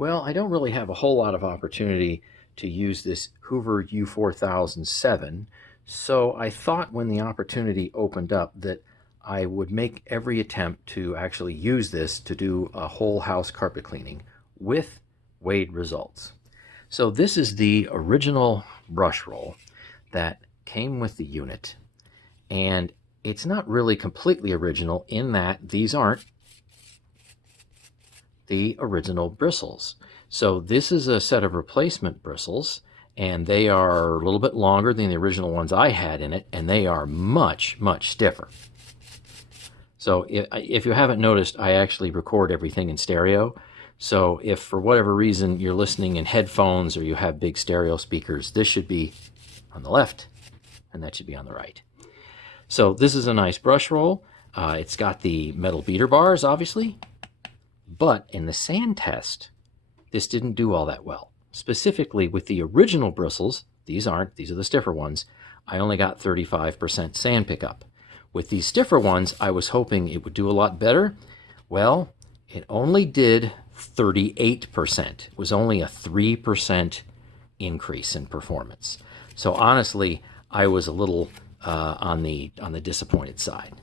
Well, I don't really have a whole lot of opportunity to use this Hoover U4007, so I thought when the opportunity opened up that I would make every attempt to actually use this to do a whole house carpet cleaning with weighed results. So this is the original brush roll that came with the unit, and it's not really completely original in that these aren't the original bristles. So this is a set of replacement bristles, and they are a little bit longer than the original ones I had in it, and they are much, much stiffer. So if you haven't noticed, I actually record everything in stereo. So if for whatever reason you're listening in headphones or you have big stereo speakers, this should be on the left and that should be on the right. So this is a nice brush roll. It's got the metal beater bars, obviously, but in the sand test, this didn't do all that well. Specifically with the original bristles, these are the stiffer ones, I only got 35% sand pickup. With these stiffer ones, I was hoping it would do a lot better. Well, it only did 38%. It was only a 3% increase in performance. So honestly, I was a little on the disappointed side.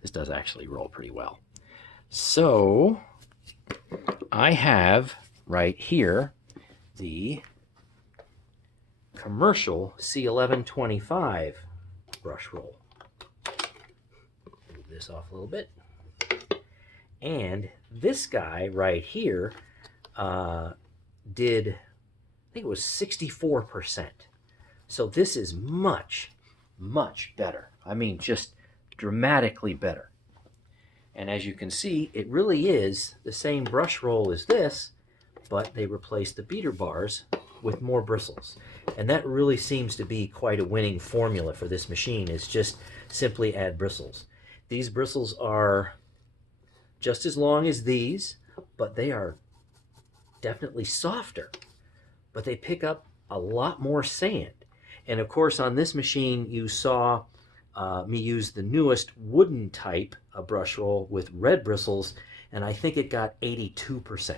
This does actually roll pretty well. So I have right here the commercial C1125 brush roll. Move this off a little bit. And this guy right here did, I think it was 64%. So this is much, much better. I mean, just dramatically better. And as you can see, it really is the same brush roll as this, but they replaced the beater bars with more bristles. And that really seems to be quite a winning formula for this machine, is just simply add bristles. These bristles are just as long as these, but they are definitely softer. But they pick up a lot more sand. And of course, on this machine, you saw me use the newest wooden type of brush roll with red bristles, and I think it got 82%.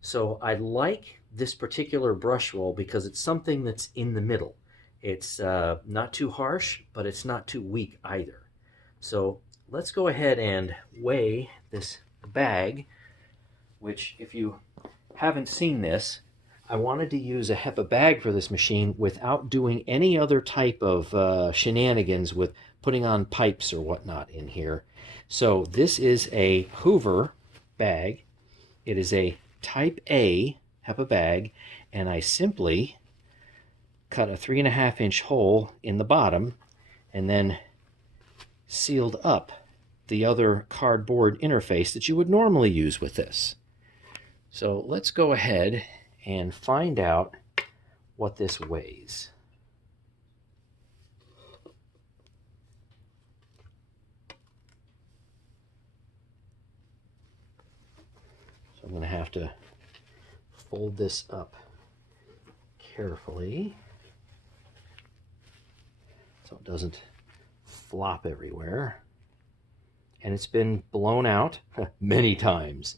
So I like this particular brush roll because it's something that's in the middle. It's not too harsh, but it's not too weak either. So let's go ahead and weigh this bag, which if you haven't seen this, I wanted to use a HEPA bag for this machine without doing any other type of shenanigans with putting on pipes or whatnot in here. So this is a Hoover bag. It is a type A HEPA bag, and I simply cut a 3.5-inch hole in the bottom and then sealed up the other cardboard interface that you would normally use with this. So let's go ahead and find out what this weighs. So I'm going to have to fold this up carefully so it doesn't flop everywhere. And it's been blown out many times,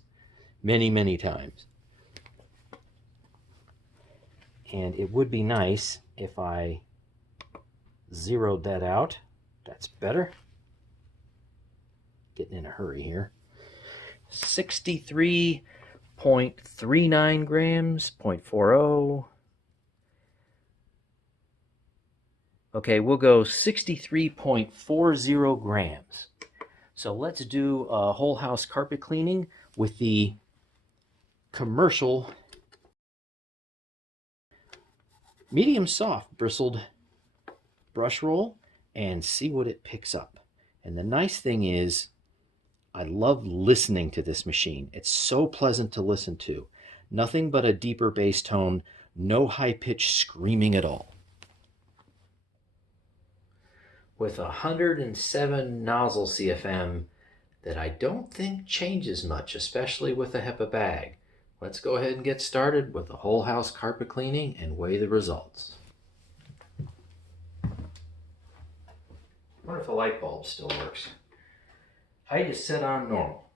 many times. And it would be nice if I zeroed that out. That's better. Getting in a hurry here. 63.39 grams, 0.40. Okay, we'll go 63.40 grams. So let's do a whole house carpet cleaning with the commercial medium soft bristled brush roll and see what it picks up. And the nice thing is, I love listening to this machine. It's so pleasant to listen to. Nothing but a deeper bass tone, no high-pitched screaming at all. With 107 nozzle CFM that I don't think changes much, especially with a HEPA bag. Let's go ahead and get started with the whole house carpet cleaning and weigh the results. I wonder if the light bulb still works. Height is set on normal.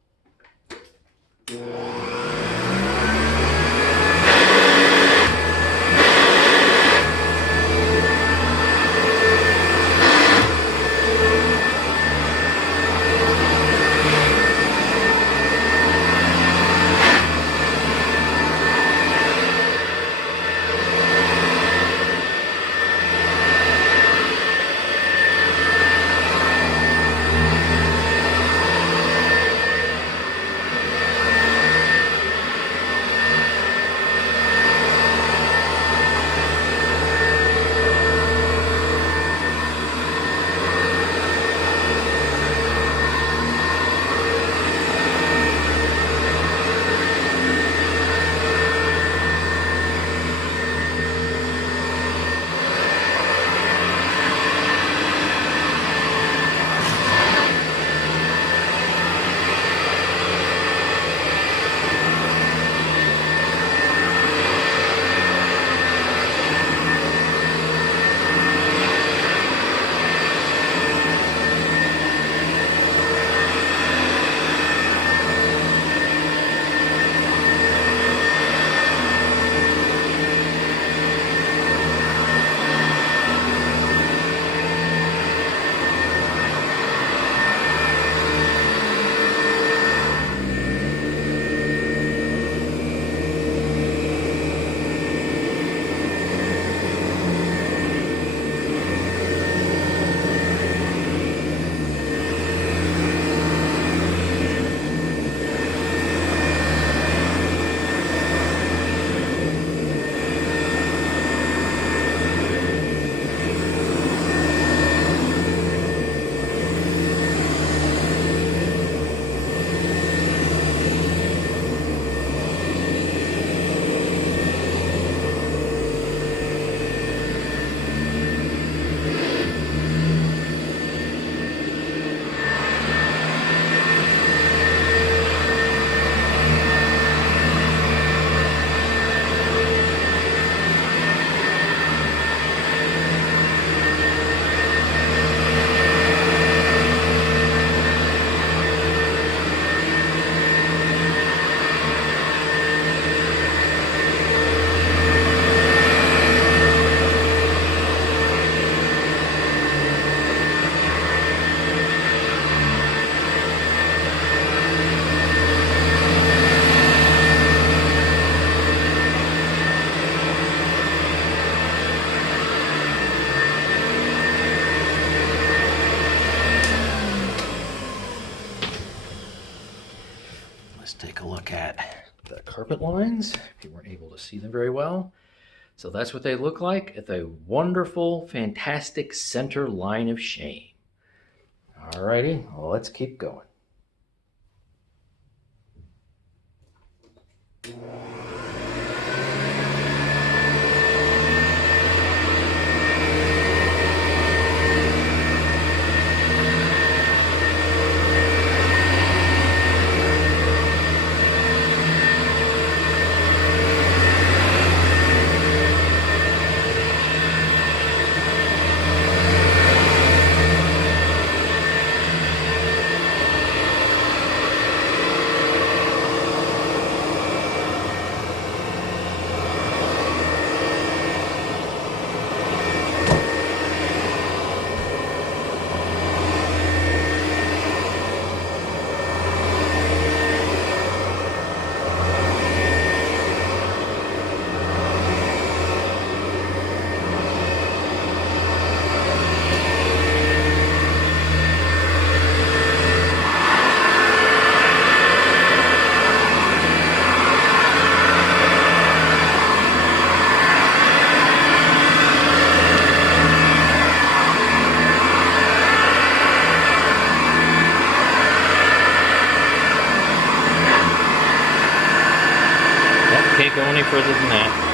take a look at the carpet lines, if you weren't able to see them very well. So that's what they look like at the wonderful, fantastic center line of shame. Alrighty, well, let's keep going. Can't go any further than that.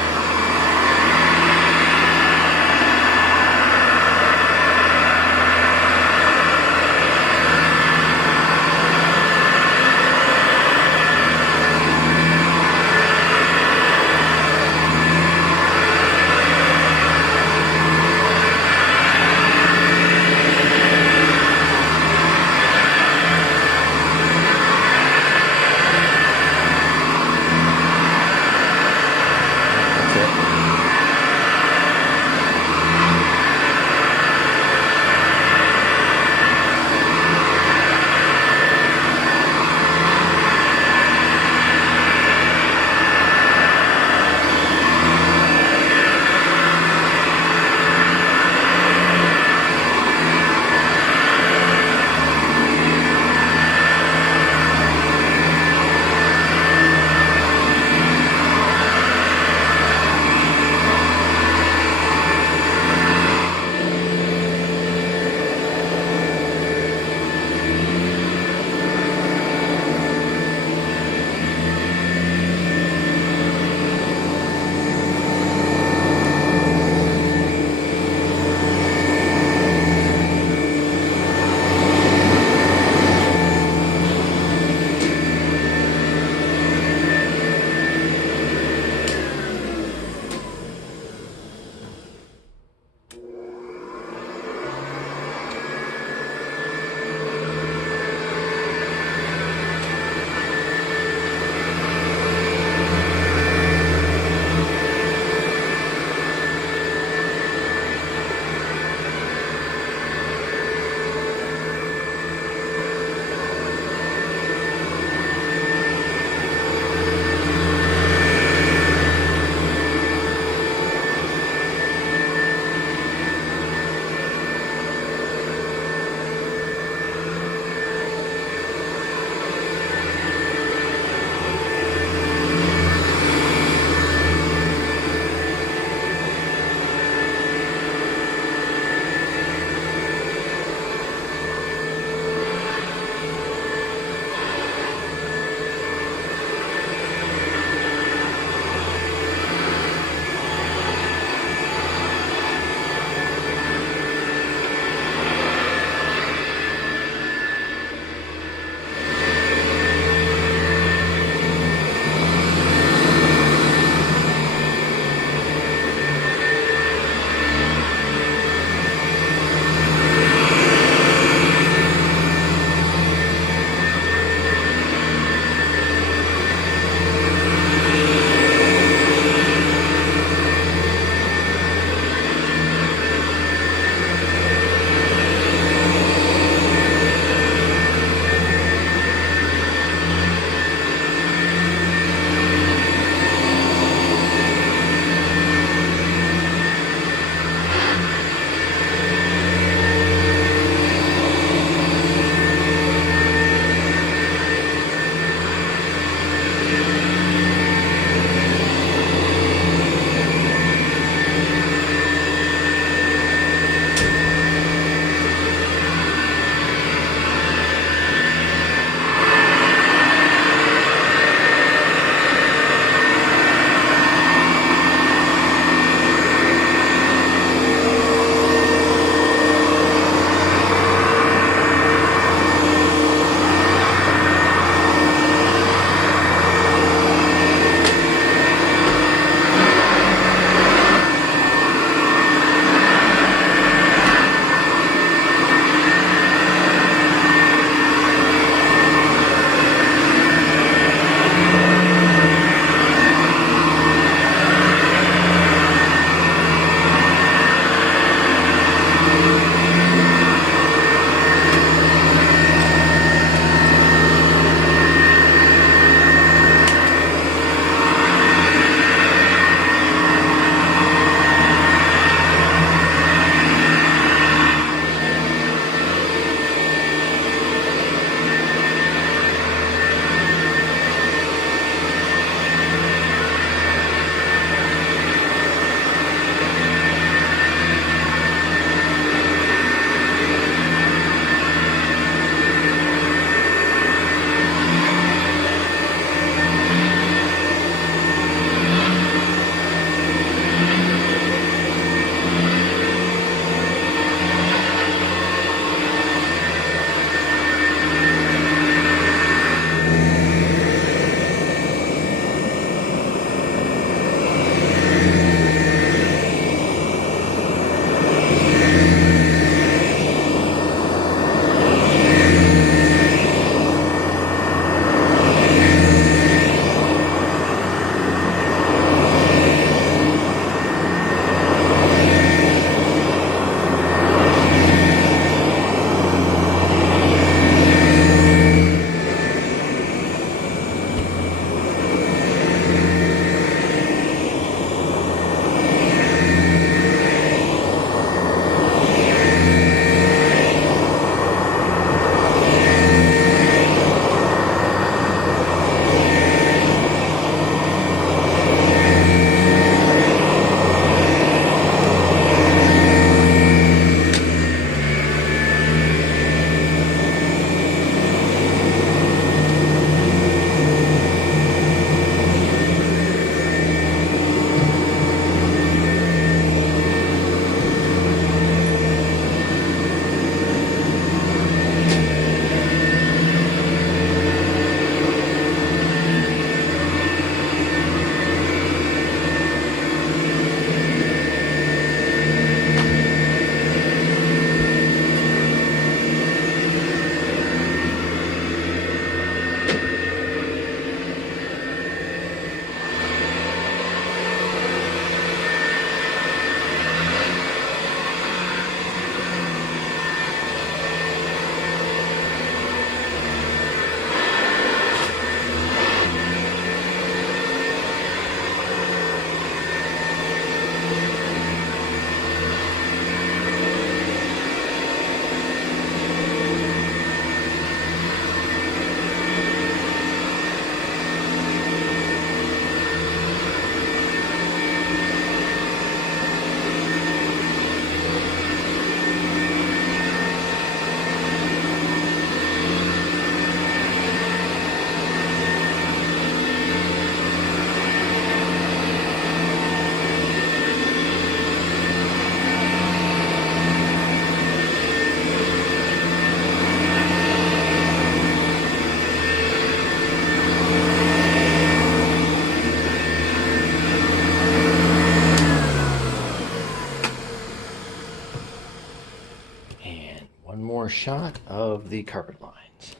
shot of the carpet lines.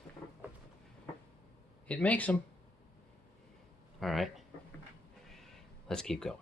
It makes them. All right, let's keep going.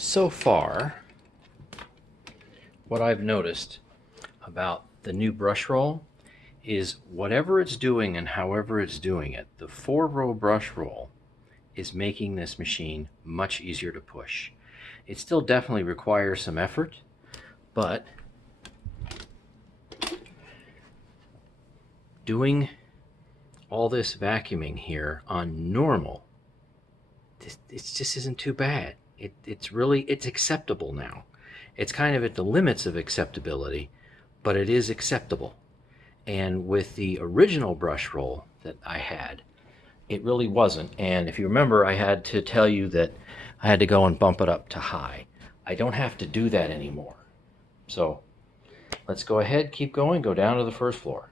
So far, what I've noticed about the new brush roll is whatever it's doing and however it's doing it, the 4-row brush roll is making this machine much easier to push. It still definitely requires some effort, but doing all this vacuuming here on normal, it just isn't too bad. It's acceptable now. It's kind of at the limits of acceptability, but it is acceptable. And with the original brush roll that I had, it really wasn't. And if you remember, I had to tell you that I had to go and bump it up to high. I don't have to do that anymore. So let's go ahead, keep going, go down to the first floor.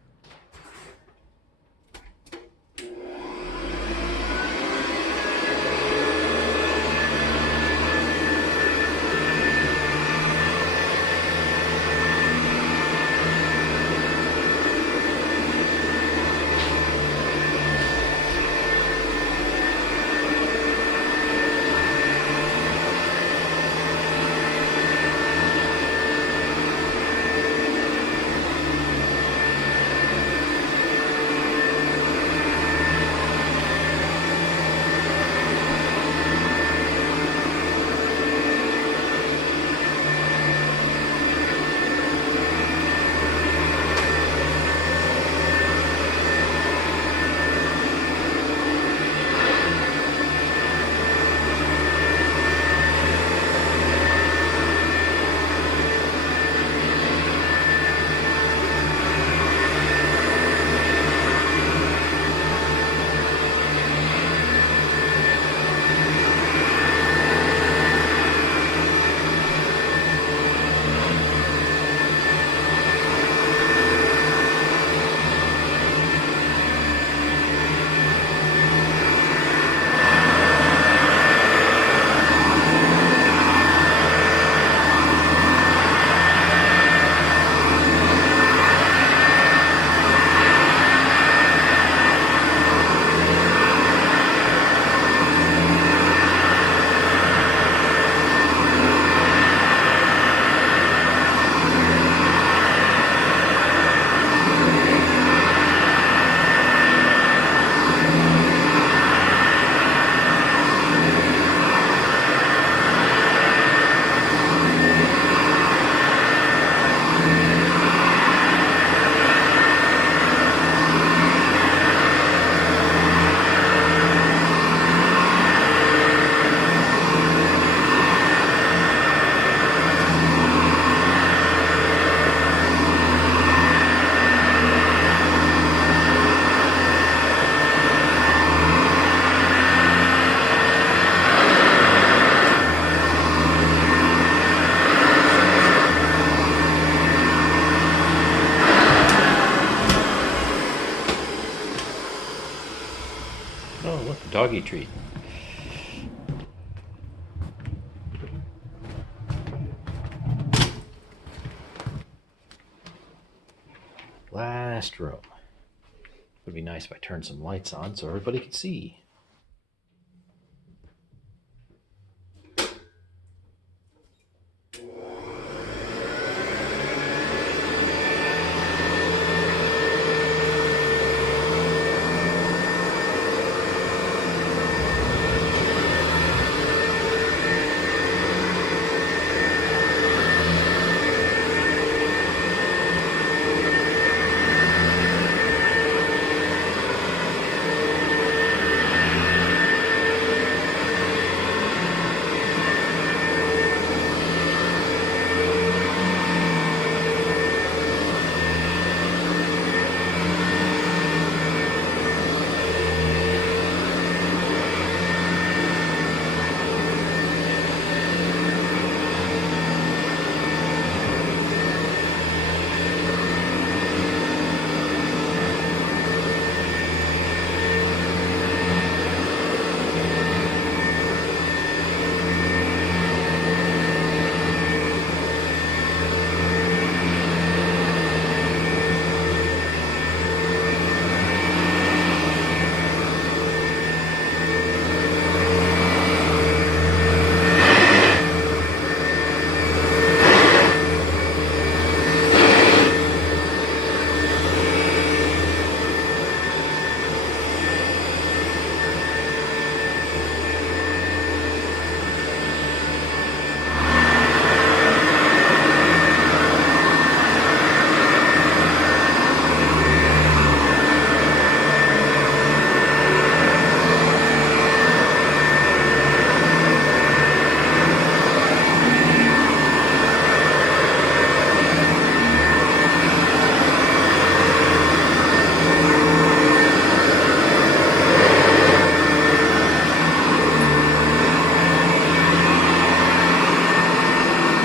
Oh, look, a doggy treat. next room. It would be nice if I turned some lights on so everybody could see.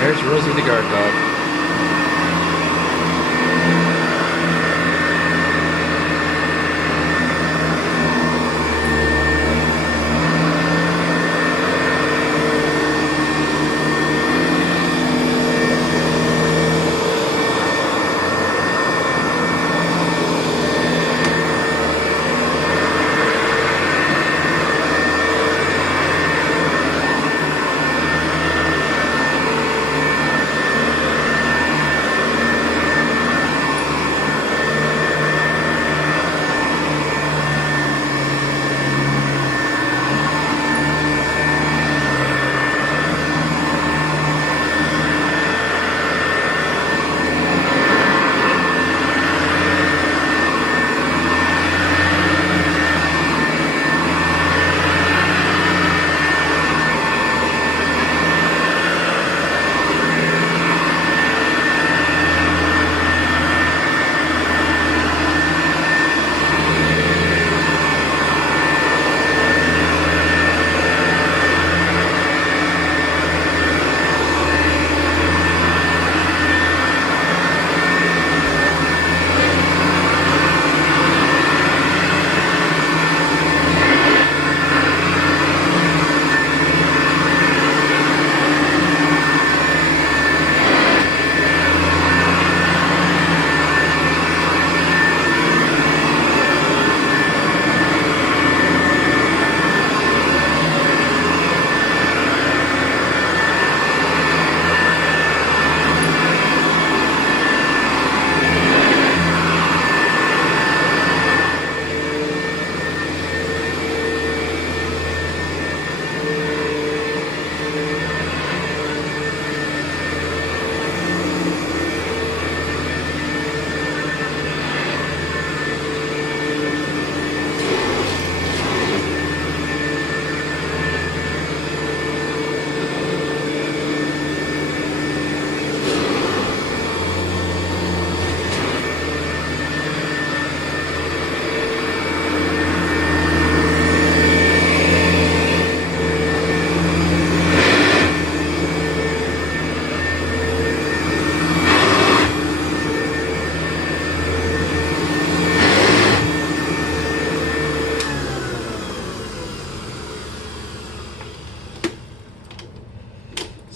There's Rosie the guard dog.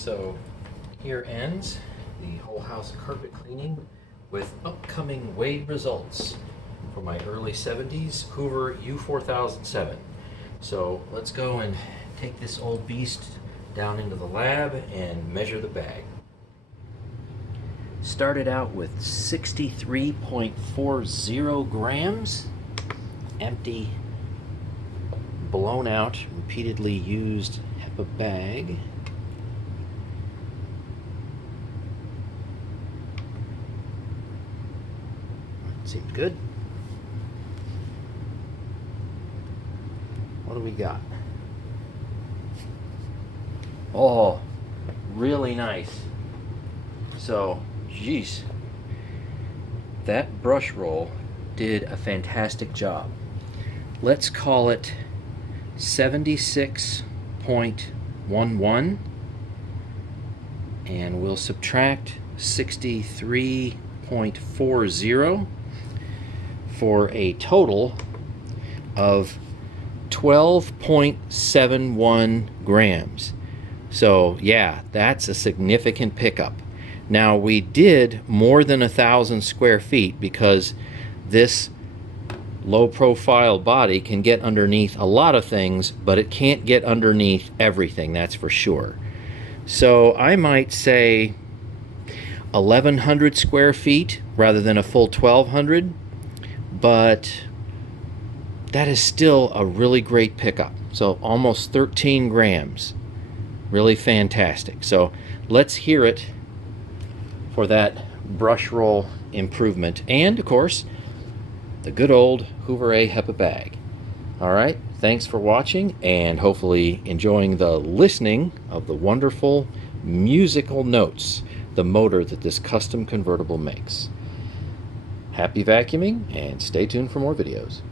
So here ends the whole house carpet cleaning with upcoming weigh results for my early 70s Hoover U4007. So let's go and take this old beast down into the lab and measure the bag. Started out with 63.40 grams, empty, blown out, repeatedly used HEPA bag. Seems good. What do we got? Oh, really nice. So, geez, that brush roll did a fantastic job. Let's call it 76.11, and we'll subtract 63.40 for a total of 12.71 grams. So yeah, that's a significant pickup. Now we did more than 1,000 square feet because this low profile body can get underneath a lot of things, but it can't get underneath everything, that's for sure. So I might say 1,100 square feet rather than a full 1,200, but that is still a really great pickup. So almost 13 grams. Really fantastic. So let's hear it for that brush roll improvement, and of course the good old Hoover A HEPA bag. Alright, thanks for watching and hopefully enjoying the listening of the wonderful musical notes the motor that this custom convertible makes. Happy vacuuming and stay tuned for more videos.